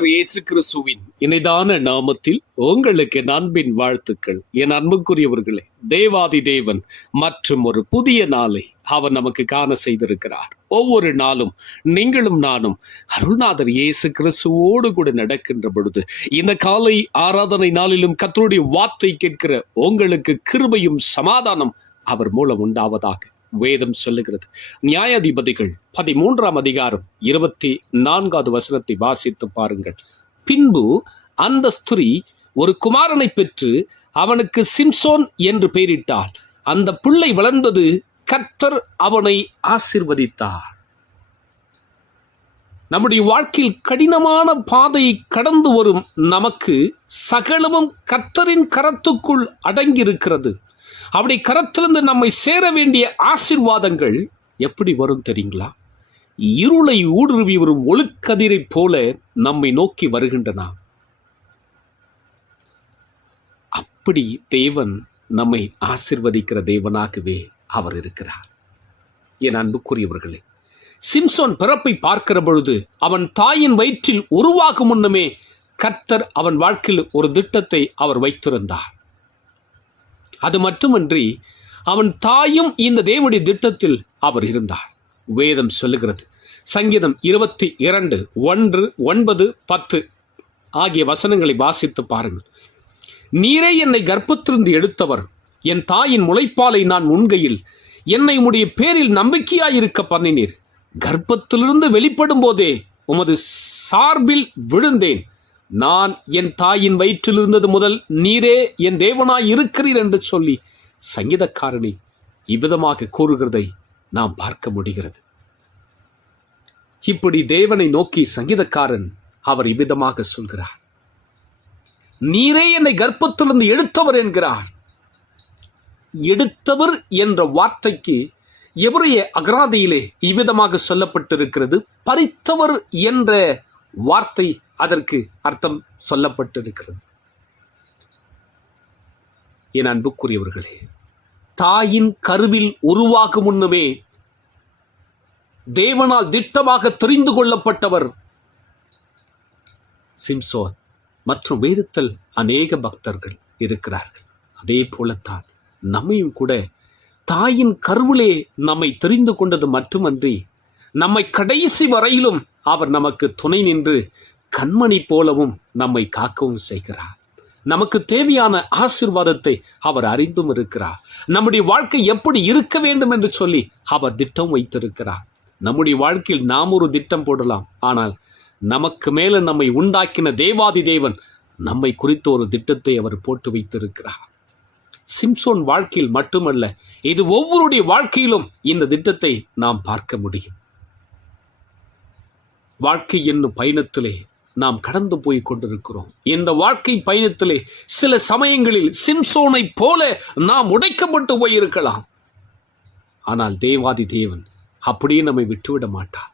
அருள்நாதர் இயேசு கிறிஸ்துவின் இனிதான நாமத்தில் உங்களுக்கு என் அன்பின் வாழ்த்துக்கள். என் அன்புக்குரியவர்களே, தேவாதி தேவன் மற்றும் ஒரு புதிய நாளை அவர் நமக்கு காண செய்திருக்கிறார். ஒவ்வொரு நாளும் நீங்களும் நானும் அருள்நாதர் இயேசு கிறிஸ்துவோடு கூட நடக்கின்ற பொழுது, இந்த காலை ஆராதனை நாளிலும் கர்த்தருடைய வார்த்தை கேட்கிற உங்களுக்கு கிருபையும் சமாதானம் அவர் மூலம் உண்டாவதாக வேதம் சொல்லுகிறது. நியாயாதிபதிகள் 13ஆம் அதிகாரம் 24வது வசனத்தை வாசித்து பாருங்கள். பின்பு அந்த ஸ்திரீ ஒரு குமாரனை பெற்று அவனுக்கு சிம்சோன் என்று பெயரிட்டாள். அந்த பிள்ளை வளர்ந்தது, கர்த்தர் அவனை ஆசீர்வதித்தார். நம்முடைய வாழ்க்கையில் கடினமான பாதையை கடந்து வரும் நமக்கு சகலமும் கர்த்தரின் கரத்துக்குள் அடங்கியிருக்கிறது. அப்படி கரத்திலிருந்து நம்மை சேர வேண்டிய ஆசீர்வாதங்கள் எப்படி வரும் தெரியுங்களா? இருளை ஊடுருவி வரும் ஒளிக்கதிரை போல நம்மை நோக்கி வருகின்றன. அப்படி தேவன் நம்மை ஆசீர்வதிக்கிற தேவனாகவே அவர் இருக்கிறார். என் அன்புக்குரியவர்களே, சிம்சோன் பிறப்பை பார்க்கிற பொழுது அவன் தாயின் வயிற்றில் உருவாகும் முன்னமே கர்த்தர் அவன் வாழ்க்கையில் ஒரு திட்டத்தை அவர் வைத்திருந்தார். அது மட்டுமன்றி அவன் தாயும் இந்த தேவனுடைய திட்டத்தில் அவர் இருந்தார். வேதம் சொல்லுகிறது. சங்கீதம் 22 1 9 10 ஆகிய வசனங்களை வாசித்து பாருங்கள். நீரே என்னை கர்ப்பத்திலிருந்து எடுத்தவர், என் தாயின் முளைப்பாலை நான் உண்கையில் என்னை உம்முடைய பேரில் நம்பிக்கையாயிருக்க பண்ணினீர். கர்ப்பத்திலிருந்து வெளிப்படும் போதே உமது சார்பில் விழுந்தேன். நான் என் தாயின் வயிற்றில் இருந்தது முதல் நீரே என் தேவனாய் இருக்கிறீர் என்று சொல்லி சங்கீதக்காரனை இவ்விதமாக கூறுகிறதை நாம் பார்க்க முடிகிறது. இப்படி தேவனை நோக்கி சங்கீதக்காரன் அவர் இவ்விதமாக சொல்கிறார். நீரே என்னை கர்ப்பத்திலிருந்து எடுத்தவர் என்கிறார். எடுத்தவர் என்ற வார்த்தைக்கு எபிரேய அகராதியிலே இவ்விதமாக சொல்லப்பட்டிருக்கிறது. பறித்தவர் என்ற வார்த்தை அதற்கு அர்த்தம் சொல்லப்பட்டிருக்கிறது. என் அன்புக்குரியவர்களே, தாயின் கருவில் உருவாகும் முன்னமே தேவனால் திட்டமாக தெரிந்து கொள்ளப்பட்டவர் சிம்சோன். மற்றும் வேதத்தில் அநேக பக்தர்கள் இருக்கிறார்கள். அதே போலத்தான் நம்மையும் கூட தாயின் கருவிலே நம்மை தெரிந்து கொண்டது மட்டுமன்றி நம்மை கடைசி வரையிலும் அவர் நமக்கு துணை நின்று கண்மணி போலவும் நம்மை காக்கவும் செய்கிறார். நமக்கு தேவையான ஆசீர்வாதத்தை அவர் அறிந்தும் இருக்கிறார். நம்முடைய வாழ்க்கை எப்படி இருக்க வேண்டும் என்று சொல்லி அவர் திட்டம் வைத்திருக்கிறார். நம்முடைய வாழ்க்கையில் நாம் ஒரு திட்டம் போடலாம், ஆனால் நமக்கு மேல நம்மை உண்டாக்கின தேவாதி தேவன் நம்மை குறித்த ஒரு திட்டத்தை அவர் போட்டு வைத்திருக்கிறார். சிம்சோன் வாழ்க்கையில் மட்டுமல்ல, இது ஒவ்வொருடைய வாழ்க்கையிலும் இந்த திட்டத்தை நாம் பார்க்க முடியும். வாழ்க்கை என்னும் பயணத்திலே நாம் கடந்து போய் கொண்டிருக்கிறோம். இந்த வாழ்க்கை பயணத்திலே சில சமயங்களில் சிம்சோனை போல நாம் உடைக்கப்பட்டு போயிருக்கலாம். ஆனால் தேவாதி தேவன் அப்படியே நம்மை விட்டுவிட மாட்டார்.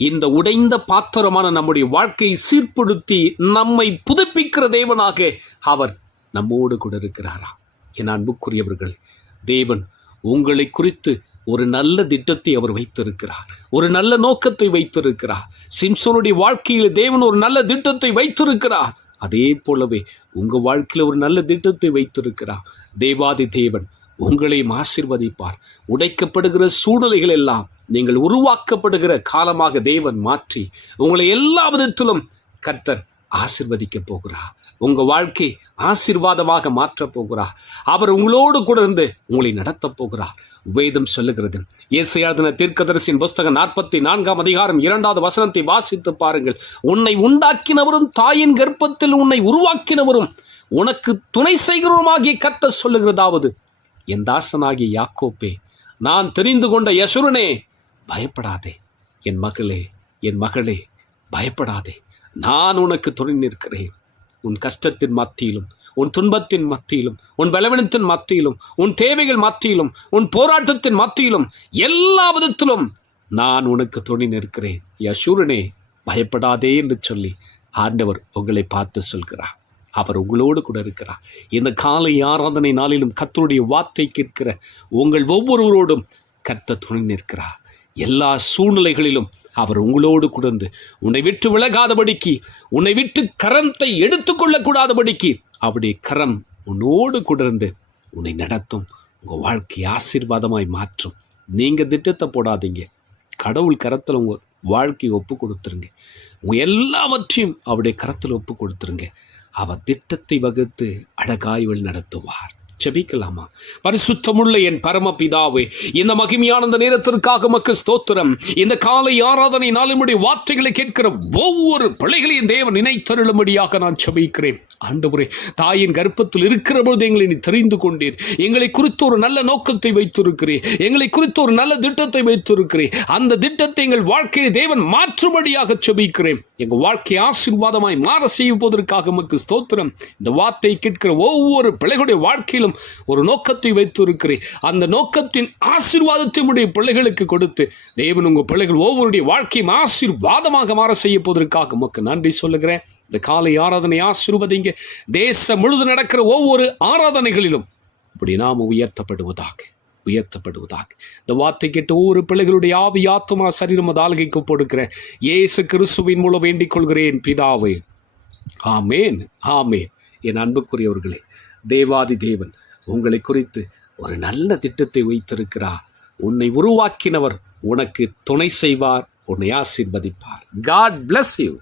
இந்த உடைந்த பாத்திரமான நம்முடைய வாழ்க்கையை சீர்படுத்தி நம்மை புதுப்பிக்கிற தேவனாக அவர் நம்மோடு கூட இருக்கிறாரா? என் அன்புக்குரியவர்கள், தேவன் உங்களை குறித்து ஒரு நல்ல திட்டத்தை அவர் வைத்திருக்கிறார். ஒரு நல்ல நோக்கத்தை வைத்திருக்கிறார். சிம்சோனுடைய வாழ்க்கையில் தேவன் ஒரு நல்ல திட்டத்தை வைத்திருக்கிறார். அதே போலவே உங்க வாழ்க்கையில் ஒரு நல்ல திட்டத்தை வைத்திருக்கிறார். தேவாதி தேவன் உங்களையும் ஆசீர்வதிப்பார். உடைக்கப்படுகிற சூழ்நிலைகள் எல்லாம் நீங்கள் உருவாக்கப்படுகிற காலமாக தேவன் மாற்றி உங்களை எல்லா விதத்திலும் கர்த்தர் ஆசீர்வதிக்க போகிறார். உங்க வாழ்க்கை ஆசீர்வாதமாக மாற்றப் போகிறார். அவர் உங்களோடு கூட இருந்து உங்களை நடத்தப் போகிறார். வேதம் சொல்லுகிறது. ஏசாயா தீர்க்கதரிசியின் புஸ்தகம் 44ஆம் அதிகாரம் 2வது வசனத்தை வாசித்து பாருங்கள். உன்னை உண்டாக்கினவரும் தாயின் கர்ப்பத்தில் உன்னை உருவாக்கினவரும் உனக்கு துணை செய்கிறவருமாகிய கர்த்தர் சொல்லுகிறதாவது, என் தாசனாகிய யாக்கோப்பே, நான் தெரிந்து கொண்ட யசுரனே, பயப்படாதே. என் மகளே, என் மகளே, பயப்படாதே. நான் உனக்கு துணை நிற்கிறேன். உன் கஷ்டத்தின் மத்தியிலும், உன் துன்பத்தின் மத்தியிலும், உன் பலவீனத்தின் மத்தியிலும், உன் தேவைகள் மத்தியிலும், உன் போராட்டத்தின் மத்தியிலும், எல்லா விதத்திலும் நான் உனக்கு துணை நிற்கிறேன். யசூரனே, பயப்படாதே என்று சொல்லி ஆண்டவர் உங்களை பார்த்து சொல்கிறார். அவர் உங்களோடு கூட இருக்கிறார். இந்த காலை ஆராதனை நாளிலும் கர்த்தருடைய வார்த்தை கேட்கிற உங்கள் ஒவ்வொருவரோடும் கர்த்தர் துணை நிற்கிறார். எல்லா சூழ்நிலைகளிலும் அவர் உங்களோடு கூடந்து உன்னை விட்டு விலகாதபடிக்கு, உன்னை விட்டு கரத்தை எடுத்துக்கொள்ளக்கூடாதபடிக்கு அவருடைய கரம் உன்னோடு கூடந்து உன்னை நடத்தும். உங்கள் வாழ்க்கை ஆசீர்வாதமாய் மாற்றும். நீங்கள் திட்டத்தை போடாதீங்க, கடவுள் கரத்தில் உங்கள் வாழ்க்கையை ஒப்பு கொடுத்துருங்க. உங்கள் எல்லாவற்றையும் அவருடைய கரத்தில் ஒப்பு கொடுத்துருங்க. அவர் திட்டத்தை வகுத்து அழகாய் வழி நடத்துவார். ஜெபிக்கலாமா? பரிசுத்தமுள்ள என் பரமபிதாவே, இந்த மகிமையான இந்த நேரத்திற்காக உமக்கு ஸ்தோத்திரம். இந்த காலை ஆராதனை நாளுடைய வார்த்தைகளை கேட்கிற ஒவ்வொரு பிள்ளைகளையும் தேவன் நினைத்தருளும்படியாக நான் ஜெபிக்கிறேன். ஆண்டவரே, தாயின் கர்ப்பத்தில் இருக்கிற பொழுது எங்களை நீ தெரிந்து கொண்டீர். எங்களை குறித்து ஒரு நல்ல நோக்கத்தை வைத்திருக்கிறேன். எங்களை குறித்து ஒரு நல்ல திட்டத்தை வைத்திருக்கிறேன். அந்த திட்டத்தை எங்கள் வாழ்க்கையை தேவன் மாற்றும்படியாக ஜெபிக்கிறேன். எங்கள் வாழ்க்கை ஆசீர்வாதமாய் மாற செய்வதற்காக உமக்கு ஸ்தோத்திரம். இந்த வார்த்தை கேட்கிற ஒவ்வொரு பிள்ளைகளுடைய வாழ்க்கையிலும் ஒரு நோக்கத்தை வைத்திருக்கிறேன். அந்த நோக்கத்தின் ஆசீர்வாதத்தை உடைய பிள்ளைகளுக்கு கொடுத்து தேவன் உங்கள் பிள்ளைகள் ஒவ்வொருடைய வாழ்க்கையும் ஆசீர்வாதமாக மாற செய்ய போவதற்காக உமக்கு நன்றி சொல்லுகிறேன். இந்த காலை ஆராதனை ஆசீர்வதிங்க. தேசம் முழுது நடக்கிற ஒவ்வொரு ஆராதனைகளிலும் இப்படி நாம் உயர்த்தப்படுவதாக. இந்த வார்த்தை கேட்டு ஒவ்வொரு பிள்ளைகளுடைய ஆவி, ஆத்மா, சரீரம் ஆளுகைக்கு கொடுக்கிறேன். இயேசு கிறிஸ்துவின் மூலம் வேண்டிக் கொள்கிறேன் பிதாவே. ஆமேன், ஆமேன். என் அன்புக்குரியவர்களே, தேவாதி தேவன் உங்களை குறித்து ஒரு நல்ல திட்டத்தை வைத்திருக்கிறார். உன்னை உருவாக்கினவர் உனக்கு துணை செய்வார், உன்னை ஆசீர்வதிப்பார். God bless you.